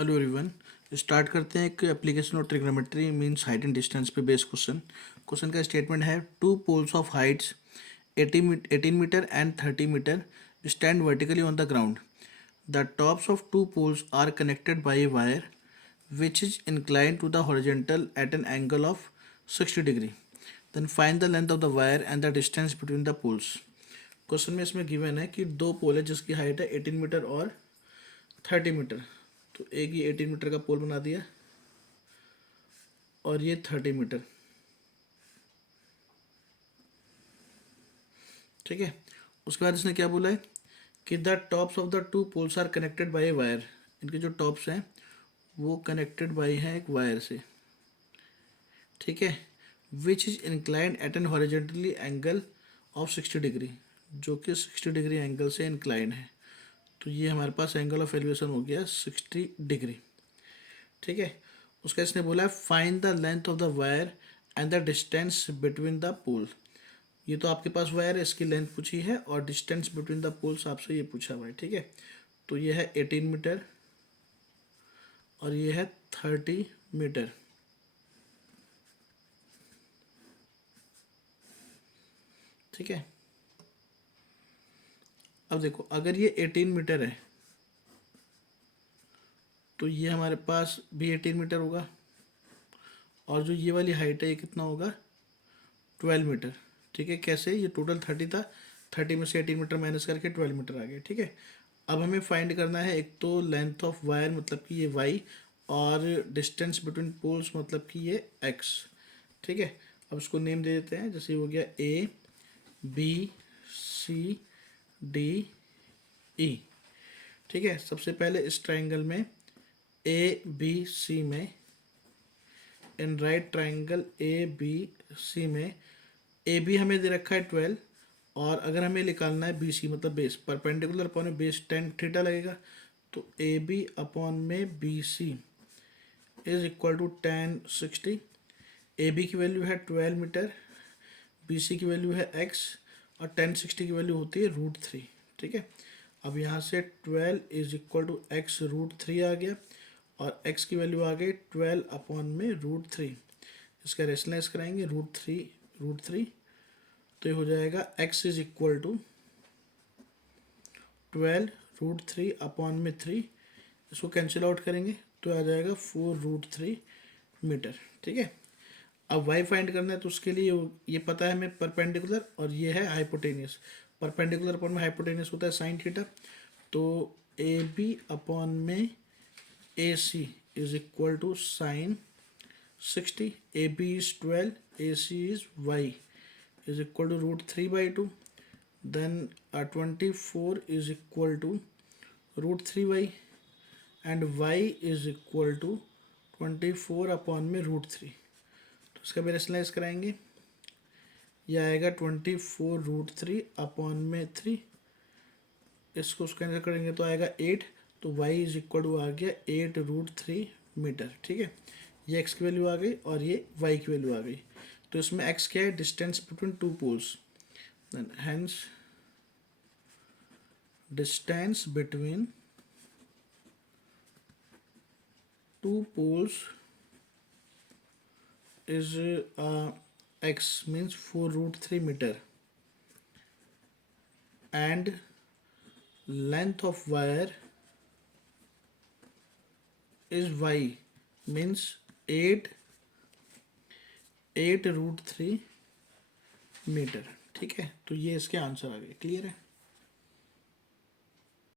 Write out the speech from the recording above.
Hello everyone. Start करते हैं एक एप्लीकेशन और trigonometry means height and distance पे बेस्ड क्वेश्चन का स्टेटमेंट है two poles of heights 18 metre and 30 metre stand vertically on the ground. The tops of two poles are connected by a wire which is inclined to the horizontal at an angle of 60 degree. Then find the length of the wire and the distance between the poles. Question में इसमें given है कि दो पोल है जिसकी height है 18 metre और 30 metre. तो एक ये 18 मीटर का पोल बना दिया और ये 30 मीटर। ठीक है, उसके बाद इसने क्या बोला है कि the tops of the two poles are connected by a wire. इनके जो टॉप्स हैं वो कनेक्टेड बाय हैं एक वायर से। ठीक है, which is inclined at an horizontally angle of 60 degree, जो कि 60 डिग्री एंगल से इंक्लाइन है। तो ये हमारे पास एंगल ऑफ एलिवेशन हो गया 60 डिग्री। ठीक है, उसका इसने बोला है find the length of the wire and the distance between the pole. ये तो आपके पास वायर है, इसकी लेंथ पूछी है और डिस्टेंस बिटवीन द पोल्स आपसे ये पूछा हुआ है। ठीक है, तो ये है 18 मीटर और ये है 30 मीटर। ठीक है, अब देखो अगर ये 18 मीटर है तो ये हमारे पास भी 18 मीटर होगा और जो ये वाली हाइट है ये कितना होगा 12 मीटर। ठीक है, कैसे, ये टोटल 30 था, 30 में से 18 मीटर माइनस करके 12 मीटर आ गया। ठीक है, अब हमें फाइंड करना है एक तो लेंथ ऑफ वायर मतलब कि ये वाई और डिस्टेंस बिटवीन पोल्स मतलब कि ये एक्स। ठीक है, अब इसको नेम दे देते हैं, जैसे हो गया ए बी सी डी ई। ठीक है, सबसे पहले इस ट्राइंगल में ए बी सी में, in right triangle A B C में ए बी हमें दे रखा है 12 और अगर हमें निकालना है बी सी मतलब बेस, परपेंडिकुलर अपॉन में बेस 10 थीटा लगेगा। तो ए बी अपॉन में B C is equal to 1060। A B की वैल्यू है 12 मीटर, बी सी की वैल्यू है एक्स और 1060 की वैल्यू होती है √3। ठीक है, अब यहाँ से 12 इज इक्वल टू एक्स √3 आ गया और x की वैल्यू आ गई 12 अपॉन में √3। इसका रेशनलाइज कराएंगे √3 तो ये हो जाएगा x is equal to 12 √3 upon में 3। इसको कैंसिल आउट करेंगे तो आ जाएगा 4√3 मीटर। ठीक है, अब y फाइंड करना है तो उसके लिए ये पता है हमें परपेंडिकुलर और ये है हाइपोटेनियस। परपेंडिकुलर अपॉन में हाइपोटेनियस होता है साइन थीटा। तो ए बी अपॉन में A C is equal to sine 60। A B is 12, A C is Y is equal to √3/2. Then 24 is equal to √3y and y is equal to 24 upon में √3। तो इसका भी rationalise कराएंगे, यह आएगा 24 √3 upon में 3। इसको कैंसिल करेंगे तो आएगा 8। तो y इज इक्वल टू आ गया 8√3 मीटर। ठीक है, ये x की वैल्यू आ गई और ये y की वैल्यू आ गई। तो इसमें x क्या है, distance between two poles. Then hence distance between two poles is x means 4√3 metre and length of wire is y means 8√3 metre. ठीक है, तो ये इसके आंसर आ गए। क्लियर है।